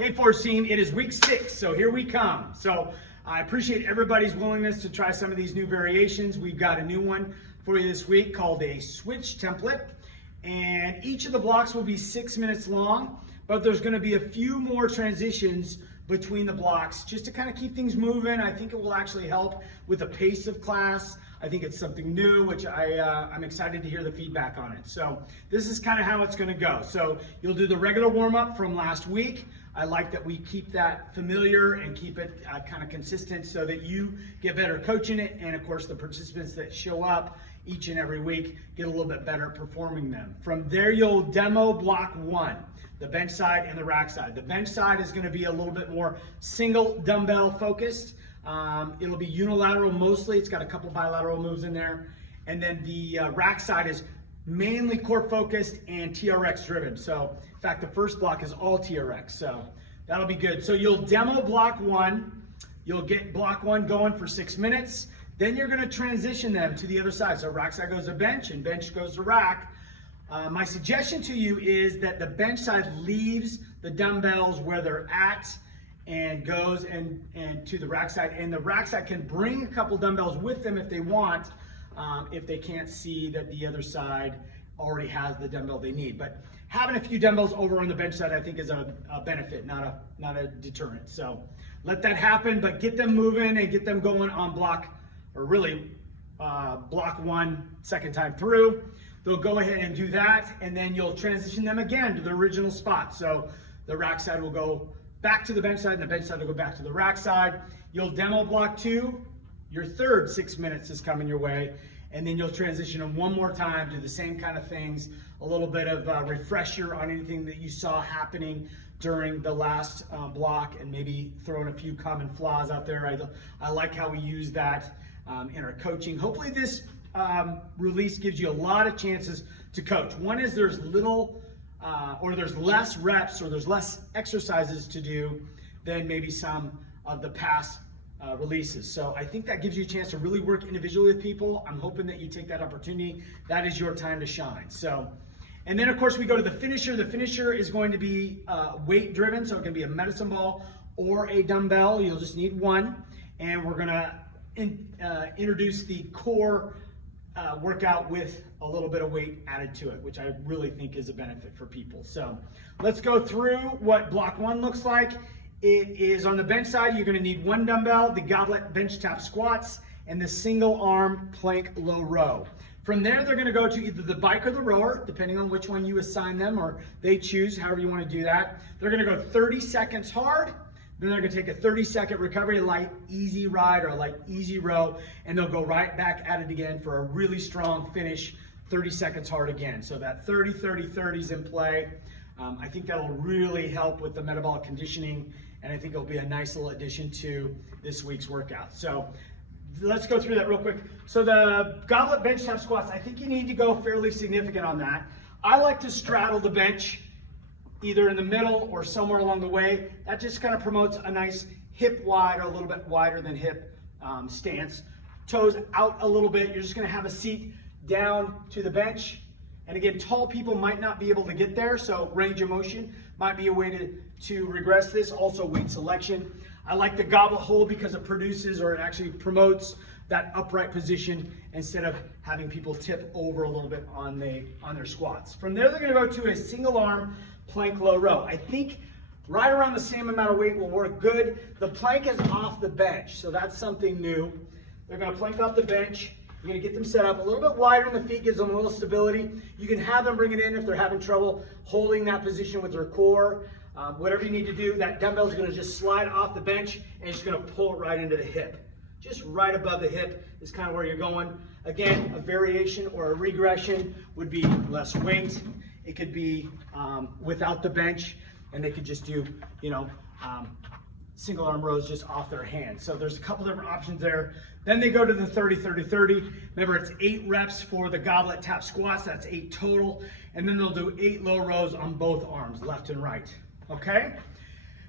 Hey, Force Team, it is week 6, so here we come. So I appreciate everybody's willingness to try some of these new variations. We've got a new one for you this week called a switch template. And each of the blocks will be 6 minutes long, but there's going to be a few more transitions between the blocks just to kind of keep things moving. I think it will actually help with the pace of class. I think it's something new, which I'm excited to hear the feedback on it. So this is kind of how it's going to go. So you'll do the regular warm-up from last week. I like that we keep that familiar and keep it kind of consistent so that you get better coaching it, and of course the participants that show up each and every week get a little bit better at performing them. From there you'll demo block 1, the bench side and the rack side. The bench side is going to be a little bit more single dumbbell focused. It'll be unilateral mostly. It's got a couple bilateral moves in there. And then the rack side is mainly core focused and TRX driven. So in fact, the first block is all TRX. So that'll be good. So you'll demo block 1. You'll get block 1 going for 6 minutes. Then you're going to transition them to the other side. So rack side goes to bench and bench goes to rack. My suggestion to you is that the bench side leaves the dumbbells where they're at and goes and to the rack side, and the rack side can bring a couple dumbbells with them if they want, if they can't see that the other side already has the dumbbell they need. But having a few dumbbells over on the bench side, I think, is a benefit, not a deterrent. So let that happen, but get them moving and get them going on block, or really block 1 second time through. They'll go ahead and do that, and then you'll transition them again to the original spot. So the rack side will go back to the bench side, and the bench side will go back to the rack side. You'll demo block 2. Your third 6 minutes is coming your way, and then you'll transition them one more time, do the same kind of things, a little bit of refresher on anything that you saw happening during the last block, and maybe throwing a few common flaws out there. I like how we use that in our coaching. Hopefully this release gives you a lot of chances to coach. One is there's there's less reps, or there's less exercises to do than maybe some of the past releases. So I think that gives you a chance to really work individually with people. I'm hoping that you take that opportunity. That is your time to shine. So, and then of course we go to the finisher. The finisher is going to be weight driven, so it can be a medicine ball or a dumbbell. You'll just need one, and we're gonna introduce the core workout with a little bit of weight added to it, which I really think is a benefit for people. So let's go through what block 1 looks like. It is on the bench side. You're going to need 1 dumbbell, the goblet bench tap squats, and the single arm plank low row. From there, they're going to go to either the bike or the rower, depending on which one you assign them, or they choose, however you want to do that. They're going to go 30 seconds hard. Then they're going to take a 30-second recovery, light easy ride, or a light easy row, and they'll go right back at it again for a really strong finish, 30 seconds hard again. So that 30, 30, 30 is in play. I think that'll really help with the metabolic conditioning, and I think it'll be a nice little addition to this week's workout. So let's go through that real quick. So the goblet bench tap squats, I think you need to go fairly significant on that. I like to straddle the bench either in the middle or somewhere along the way. That just kind of promotes a nice hip wide, or a little bit wider than hip stance. Toes out a little bit. You're just going to have a seat down to the bench. And again, tall people might not be able to get there, so range of motion might be a way to regress this. Also weight selection. I like the goblet hold because it produces, or it actually promotes, that upright position instead of having people tip over a little bit on their squats. From there, they're going to go to a single arm plank low row. I think right around the same amount of weight will work good. The plank is off the bench, so that's something new. They're going to plank off the bench. You're going to get them set up a little bit wider in the feet, gives them a little stability. You can have them bring it in if they're having trouble holding that position with their core. Whatever you need to do, that dumbbell is going to just slide off the bench, and it's going to pull it right into the hip. Just right above the hip is kind of where you're going. Again, a variation or a regression would be less weight. It could be without the bench, and they could just do, single arm rows just off their hands. So there's a couple different options there. Then they go to the 30, 30, 30. Remember, it's 8 reps for the goblet tap squats. That's 8 total. And then they'll do 8 low rows on both arms, left and right. Okay?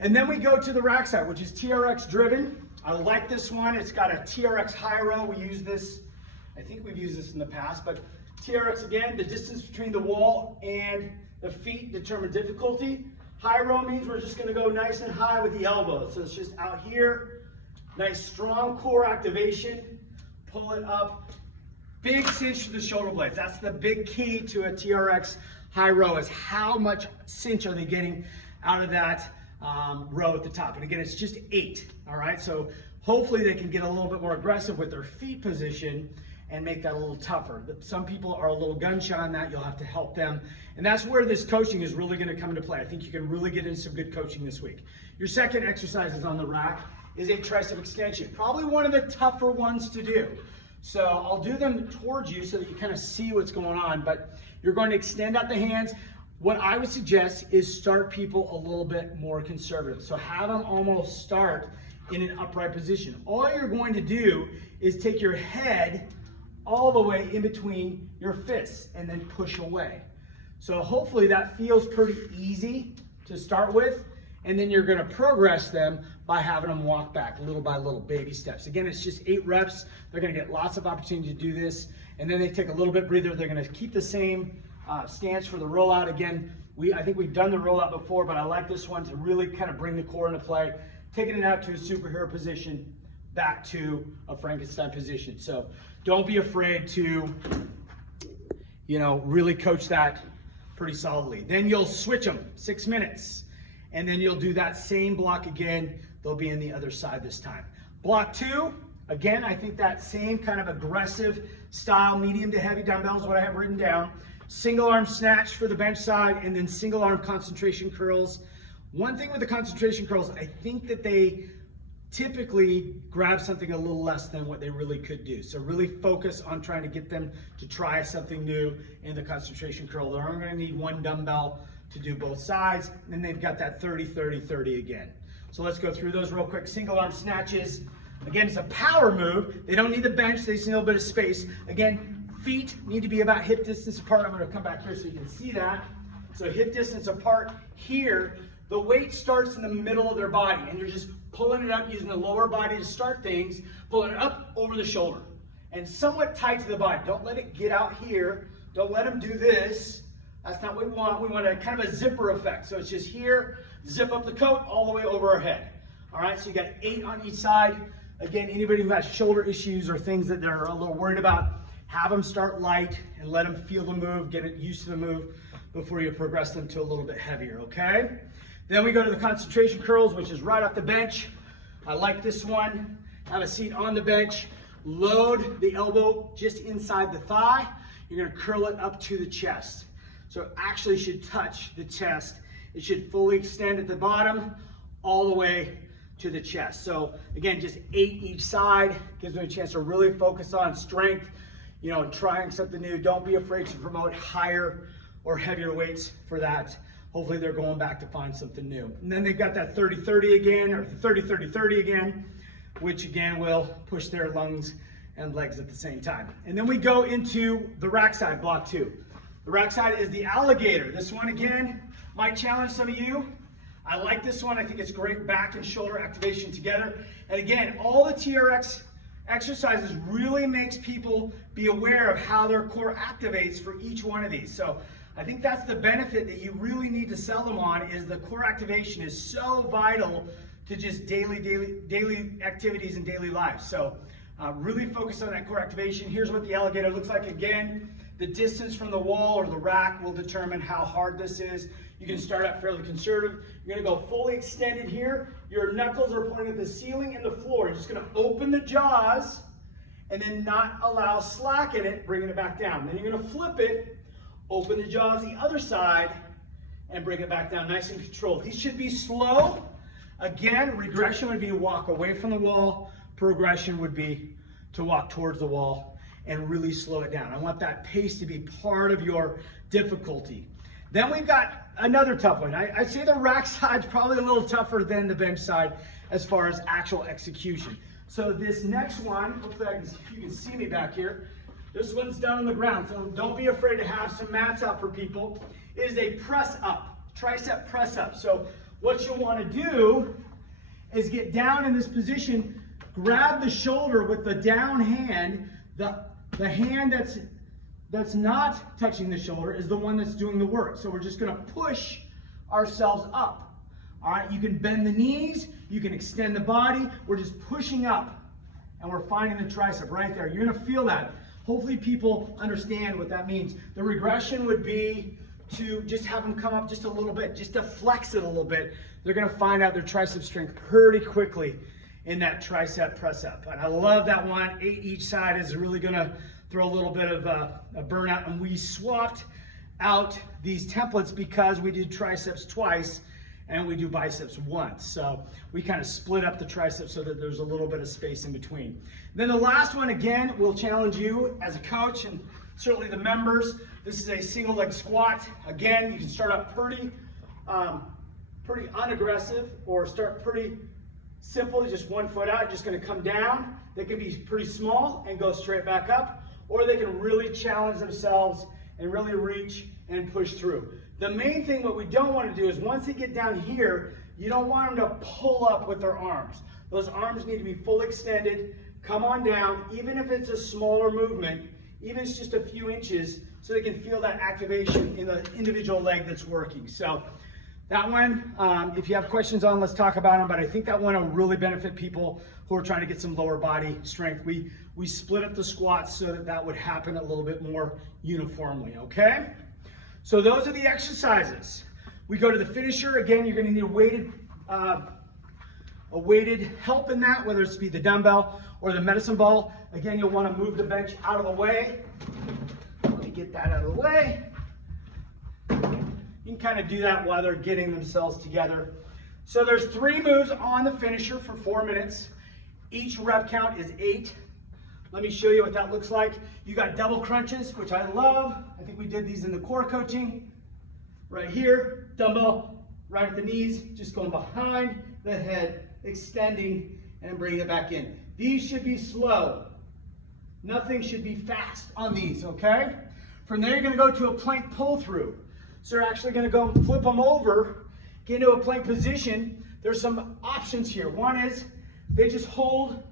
And then we go to the rack side, which is TRX driven. I like this one. It's got a TRX high row. We use this, I think we've used this in the past, but TRX again, the distance between the wall and the feet determine difficulty. High row means we're just gonna go nice and high with the elbows. So it's just out here, nice strong core activation, pull it up. Big cinch to the shoulder blades. That's the big key to a TRX high row, is how much cinch are they getting out of that row at the top. And again, it's just 8, all right? So hopefully they can get a little bit more aggressive with their feet position and make that a little tougher. Some people are a little gun shy on that. You'll have to help them. And that's where this coaching is really gonna come into play. I think you can really get into some good coaching this week. Your second exercise is on the rack, is a tricep extension. Probably one of the tougher ones to do. So I'll do them towards you so that you kind of see what's going on, but you're going to extend out the hands. What I would suggest is start people a little bit more conservative. So have them almost start in an upright position. All you're going to do is take your head all the way in between your fists and then push away. So hopefully that feels pretty easy to start with, and then you're gonna progress them by having them walk back little by little, baby steps. Again, it's just 8 reps. They're gonna get lots of opportunity to do this, and then they take a little bit breather. They're gonna keep the same stance for the rollout. Again, I think we've done the rollout before, but I like this one to really kind of bring the core into play, taking it out to a superhero position, back to a Frankenstein position. So don't be afraid to, really coach that pretty solidly. Then you'll switch them 6 minutes, and then you'll do that same block again. They'll be in the other side this time. Block 2, again, I think that same kind of aggressive style, medium to heavy dumbbells, what I have written down. Single arm snatch for the bench side, and then single arm concentration curls. One thing with the concentration curls, I think that they typically grab something a little less than what they really could do. So really focus on trying to get them to try something new in the concentration curl. They're only gonna need 1 dumbbell to do both sides, and then they've got that 30, 30, 30 again. So let's go through those real quick. Single arm snatches. Again, it's a power move. They don't need the bench, they just need a little bit of space. Again, feet need to be about hip distance apart. I'm gonna come back here so you can see that. So hip distance apart here. The weight starts in the middle of their body, and you're just pulling it up using the lower body to start things, pulling it up over the shoulder, and somewhat tight to the body. Don't let it get out here. Don't let them do this. That's not what we want. We want a kind of a zipper effect. So it's just here, zip up the coat all the way over our head. All right, so you got 8 on each side. Again, anybody who has shoulder issues or things that they're a little worried about, have them start light and let them feel the move, get it used to the move before you progress them to a little bit heavier, okay? Then we go to the concentration curls, which is right off the bench. I like this one. Have a seat on the bench. Load the elbow just inside the thigh. You're gonna curl it up to the chest. So it actually should touch the chest. It should fully extend at the bottom, all the way to the chest. So again, just 8 each side. Gives me a chance to really focus on strength, trying something new. Don't be afraid to promote higher or heavier weights for that. Hopefully they're going back to find something new. And then they've got that 30-30 again, or 30-30-30 again, which again will push their lungs and legs at the same time. And then we go into the rack side, block 2. The rack side is the alligator. This one again might challenge some of you. I like this one. I think it's great back and shoulder activation together. And again, all the TRX exercises really makes people be aware of how their core activates for each one of these. So I think that's the benefit that you really need to sell them on, is the core activation is so vital to just daily activities and daily life. So really focus on that core activation. Here's what the alligator looks like. Again, the distance from the wall or the rack will determine how hard this is. You can start out fairly conservative. You're gonna go fully extended here. Your knuckles are pointing at the ceiling and the floor. You're just gonna open the jaws and then not allow slack in it, bringing it back down. Then you're gonna flip it, open the jaws the other side, and bring it back down nice and controlled. These should be slow. Again, regression would be to walk away from the wall. Progression would be to walk towards the wall and really slow it down. I want that pace to be part of your difficulty. Then we've got another tough one. I'd say the rack side's probably a little tougher than the bench side as far as actual execution. So this next one, hopefully you can see me back here. This one's done on the ground, so don't be afraid to have some mats out for people. It is a press up, tricep press up. So what you'll want to do is get down in this position, grab the shoulder with the down hand. The hand that's not touching the shoulder is the one that's doing the work. So we're just gonna push ourselves up. All right, you can bend the knees, you can extend the body. We're just pushing up and we're finding the tricep right there. You're gonna feel that. Hopefully people understand what that means. The regression would be to just have them come up just a little bit, just to flex it a little bit. They're gonna find out their tricep strength pretty quickly in that tricep press up. And I love that one. 8 each side is really gonna throw a little bit of a burnout. And we swapped out these templates because we did triceps twice and we do biceps once. So we kind of split up the triceps so that there's a little bit of space in between. Then the last one, again, will challenge you as a coach and certainly the members. This is a single leg squat. Again, you can start up pretty unaggressive or start pretty simple, just 1 foot out, just gonna come down. They can be pretty small and go straight back up, or they can really challenge themselves and really reach and push through. The main thing what we don't want to do is once they get down here, you don't want them to pull up with their arms. Those arms need to be fully extended, come on down, even if it's a smaller movement, even if it's just a few inches, so they can feel that activation in the individual leg that's working. So that one, if you have questions on, let's talk about them, but I think that one will really benefit people who are trying to get some lower body strength. We split up the squats so that that would happen a little bit more uniformly, okay? So those are the exercises. We go to the finisher. Again, you're gonna need a weighted help in that, whether it's be the dumbbell or the medicine ball. Again, you'll wanna move the bench out of the way. Let me get that out of the way. You can kind of do that while they're getting themselves together. So there's 3 moves on the finisher for 4 minutes. Each rep count is 8. Let me show you what that looks like. You got double crunches, which I love. I think we did these in the core coaching. Right here, dumbbell right at the knees, just going behind the head, extending and bringing it back in. These should be slow. Nothing should be fast on these, okay? From there, you're gonna go to a plank pull through. So you're actually gonna go flip them over, get into a plank position. There's some options here. One is they just hold,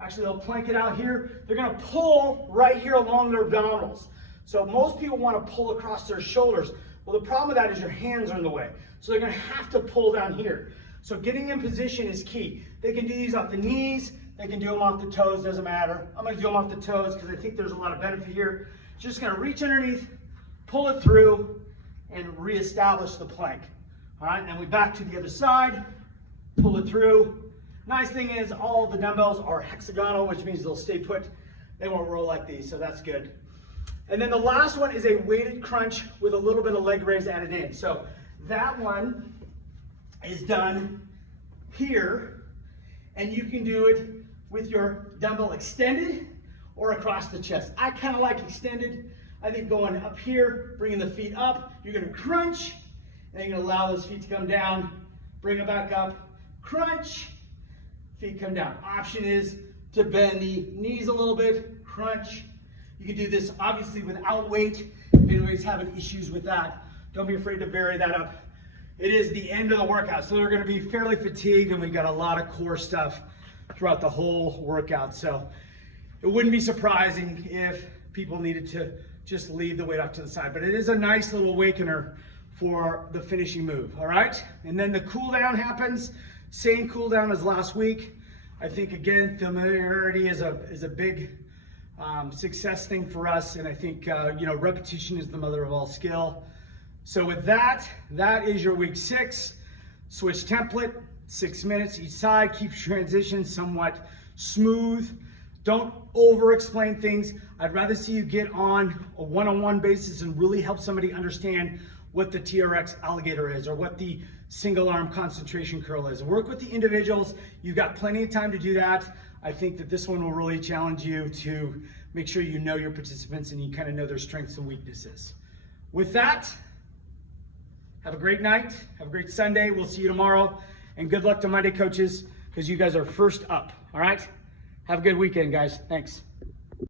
actually they'll plank it out here. They're gonna pull right here along their abdominals. So most people wanna pull across their shoulders. Well, the problem with that is your hands are in the way. So they're gonna have to pull down here. So getting in position is key. They can do these off the knees, they can do them off the toes, doesn't matter. I'm gonna do them off the toes because I think there's a lot of benefit here. Just gonna reach underneath, pull it through, and reestablish the plank. All right, and we back to the other side, pull it through. Nice thing is all the dumbbells are hexagonal, which means they'll stay put. They won't roll like these, so that's good. And then the last one is a weighted crunch with a little bit of leg raise added in. So that one is done here, and you can do it with your dumbbell extended or across the chest. I kind of like extended. I think going up here, bringing the feet up, you're gonna crunch, and you're gonna allow those feet to come down, bring it back up, crunch, feet come down. Option is to bend the knees a little bit, crunch. You can do this obviously without weight. If anybody's having issues with that, don't be afraid to vary that up. It is the end of the workout, so they're gonna be fairly fatigued, and we've got a lot of core stuff throughout the whole workout. So it wouldn't be surprising if people needed to just leave the weight off to the side, but it is a nice little awakener for the finishing move, all right? And then the cool down happens, same cool down as last week. I think, again, familiarity is a big success thing for us, and I think, repetition is the mother of all skill. So with that, that is your week 6 switch template, 6 minutes each side, keep transition somewhat smooth. Don't over-explain things. I'd rather see you get on a one-on-one basis and really help somebody understand what the TRX alligator is or what the single arm concentration curl is. Work with the individuals. You've got plenty of time to do that. I think that this one will really challenge you to make sure you know your participants and you kind of know their strengths and weaknesses. With that, have a great night. Have a great Sunday. We'll see you tomorrow. And good luck to Monday coaches because you guys are first up. All right? Have a good weekend, guys. Thanks.